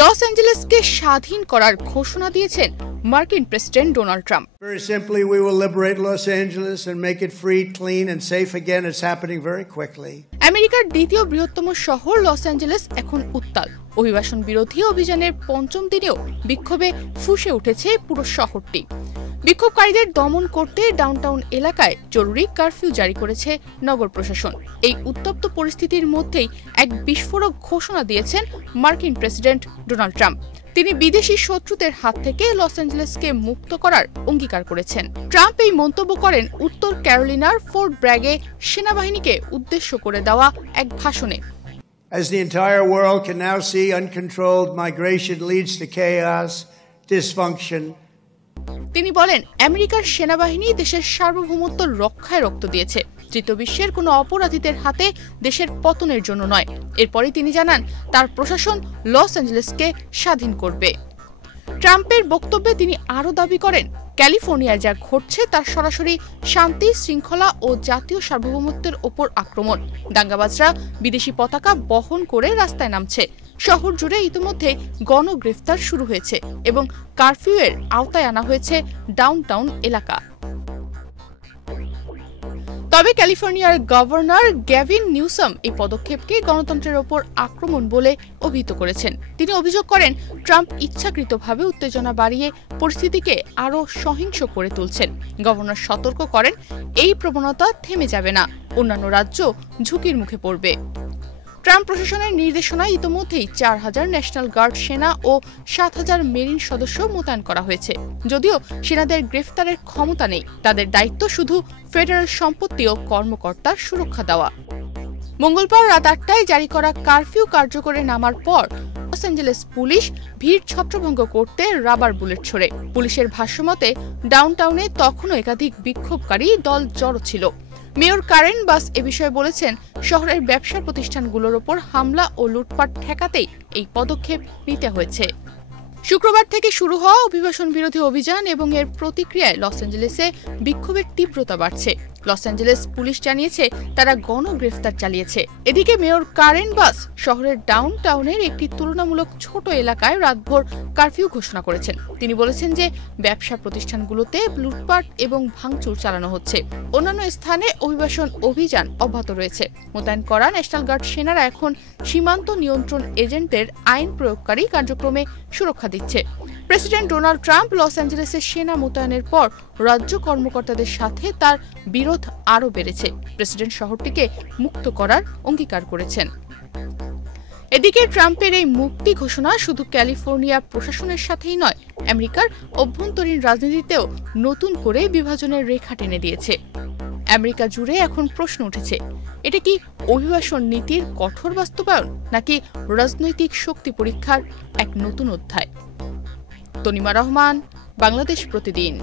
Loss অ্যাঞ্জেলেসকে স্বাধীন করার ঘোষণা দিয়েছেন মার্কিন president Donald Trump. Very simply, we will liberate Los Angeles and make it free, clean and safe again. It's happening very quickly. আমেরিকার দ্বিতীয় বৃহত্তম শহর লস অ্যাঞ্জেলেস এখন উত্তাল। অভিবাসন বিরোধী অভিযানের পঞ্চম দিনেও বিক্ষোভে ফুঁসে উঠেছে পুরো শহরটি। বিক্ষোভকারীদের দমন করতে ডাউনটাউন এলাকায় জরুরি কারফিউ জারি করেছে নগর প্রশাসন। এই উত্তপ্ত পরিস্থিতির মধ্যেই এক বিস্ফোরক ঘোষণা দিয়েছেন মার্কিন প্রেসিডেন্ট ডোনাল্ড ট্রাম্প। তিনি বিদেশি শত্রুদের হাত থেকে লস অ্যাঞ্জেলেসকে মুক্ত করার অঙ্গীকার করেছেন। ট্রাম্প এই মন্তব্য করেন উত্তর ক্যারোলিনার ফোর্ট ব্র্যাগে সেনাবাহিনীকে উদ্দেশ্য করে দেওয়া এক ভাষণে। As the entire world can now see, uncontrolled migration leads to chaos, dysfunction. তিনি বলেন, আমেরিকার সেনাবাহিনী দেশের সার্বভৌমত্ব রক্ষায় রক্ত দিয়েছে, তৃতীয় বিশ্বের কোনো অপরাধীদের হাতে দেশের পতনের জন্য নয়। এরপরই তিনি জানান তার প্রশাসন লস অ্যাঞ্জেলেসকে স্বাধীন করবে। ট্রাম্পের বক্তব্যে তিনি আরও দাবি করেন, ক্যালিফোর্নিয়ায় যা ঘটছে তার সরাসরি শান্তি, শৃঙ্খলা ও জাতীয় সার্বভৌমত্বের ওপর আক্রমণ। দাঙ্গাবাজরা বিদেশি পতাকা বহন করে রাস্তায় নামছে। শহর জুড়ে ইতিমধ্যে গণগ্রেফতার শুরু হয়েছে এবং কারফিউয়ের আওতায় আনা হয়েছে ডাউনটাউন এলাকা। তবে ক্যালিফোর্নিয়ার গভর্নর গ্যাভিন নিউসাম এই পদক্ষেপকে গণতন্ত্রের ওপর আক্রমণ বলে অভিহিত করেছেন। তিনি অভিযোগ করেন ট্রাম্প ইচ্ছাকৃতভাবে উত্তেজনা বাড়িয়ে পরিস্থিতিকে আরও সহিংস করে তুলছেন। গভর্নর সতর্ক করেন এই প্রবণতা থেমে যাবে না, অন্যান্য রাজ্য ঝুঁকির মুখে পড়বে। ট্রাম্প প্রশাসনের নির্দেশনায় ইতিমধ্যেই 4000 ন্যাশনাল গার্ড সেনা ও 7000 মেরিন সদস্য মোতায়েন করা হয়েছে। যদিও সেনাদের গ্রেফতারের ক্ষমতা নেই, তাদের দায়িত্ব শুধু ফেডারেল সম্পত্তি ও কর্মকর্তার সুরক্ষা দেওয়া। মঙ্গলবার রাত 8টায় জারি করা কারফিউ কার্যকরে নামার পর লস অ্যাঞ্জেলেস পুলিশ ভিড় ছত্রভঙ্গ করতে রাবার বুলেট ছোড়ে। পুলিশের ভাষ্যমতে ডাউনটাউনে তখনও একাধিক বিক্ষোভকারী দল জড়ো ছিল। মেয়র কারেন বাস এ বিষয়ে বলেছেন, শহরের ব্যবসা প্রতিষ্ঠানগুলোর ওপর হামলা ও লুটপাট ঠেকাতেই এই পদক্ষেপ নিতে হয়েছে। শুক্রবার থেকে শুরু হওয়া অভিবাসন বিরোধী অভিযান এবং এর প্রতিক্রিয়ায় লস অ্যাঞ্জেলেসে বিক্ষোভের তীব্রতা বাড়ছে। লস অ্যাঞ্জেলেস পুলিশ জানিয়েছে তারা গণগ্রেফতার চালিয়েছে। এদিকে মেয়র কারেন বাস শহরের ডাউনটাউনের একটি তুলনামূলক ছোট এলাকায় রাতভর কারফিউ ঘোষণা করেছেন। তিনি বলেছেন যে ব্যবসা প্রতিষ্ঠানগুলোতে লুটপাট এবং ভাঙচুর চালানো হচ্ছে। অন্যান্য স্থানে অভিবাসন অভিযান অব্যাহত রয়েছে। মোতায়েন করা ন্যাশনাল গার্ড সেনারা এখন সীমান্ত নিয়ন্ত্রণ এজেন্টদের আইন প্রয়োগকারী কার্যক্রমে সুরক্ষা দিচ্ছে। প্রেসিডেন্ট ডোনাল্ড ট্রাম্প লস অ্যাঞ্জেলেসে সেনা মোতায়েনের পর রাজ্য কর্মকর্তাদের সাথে তার বিরোধ আরও বেড়েছে। প্রেসিডেন্ট শহরটিকে মুক্ত করার অঙ্গীকার করেছেন। এদিকে ট্রাম্পের এই মুক্তি ঘোষণা শুধু ক্যালিফোর্নিয়া প্রশাসনের সাথেই নয়, আমেরিকার অভ্যন্তরীণ রাজনীতিতেও নতুন করে বিভাজনের রেখা টেনে দিয়েছে। আমেরিকা জুড়ে এখন প্রশ্ন উঠেছে, এটা কি অভিবাসন নীতির কঠোর বাস্তবায়ন নাকি রাজনৈতিক শক্তি পরীক্ষার এক নতুন অধ্যায়? তনিমা রহমান, বাংলাদেশ প্রতিদিন।